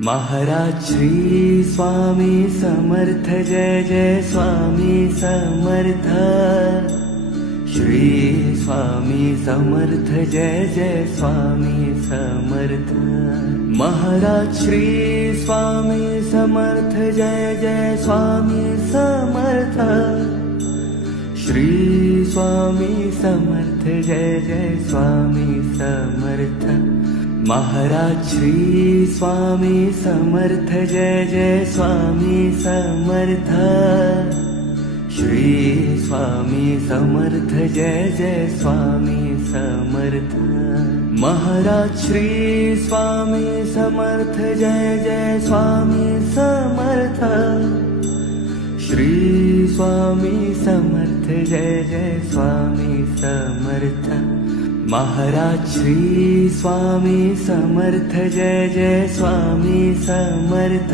Maharaj Shri Swami Samarth, Jai Jai Swami Samarth. Shri Swami Samarth, Jai Jai Swami Samarth. Maharaj Shri Swami Samarth, Jai Jai Swami Samarth. Shri Swami Samarth, Jai Jai Swami Samarth. Maharaj Shri Swami Samarth, Jai Jai Swami Samarth. Shri Swami Samarth, Jai Jai Swami Samarth. Maharaj Shri Swami Samarth, Jai Jai Swami Samarth. Shri Swami Samarth, Jai Jai Swami Samarth. Maharaj Shri Swami Samarth, Jai Jai Swami Samarth.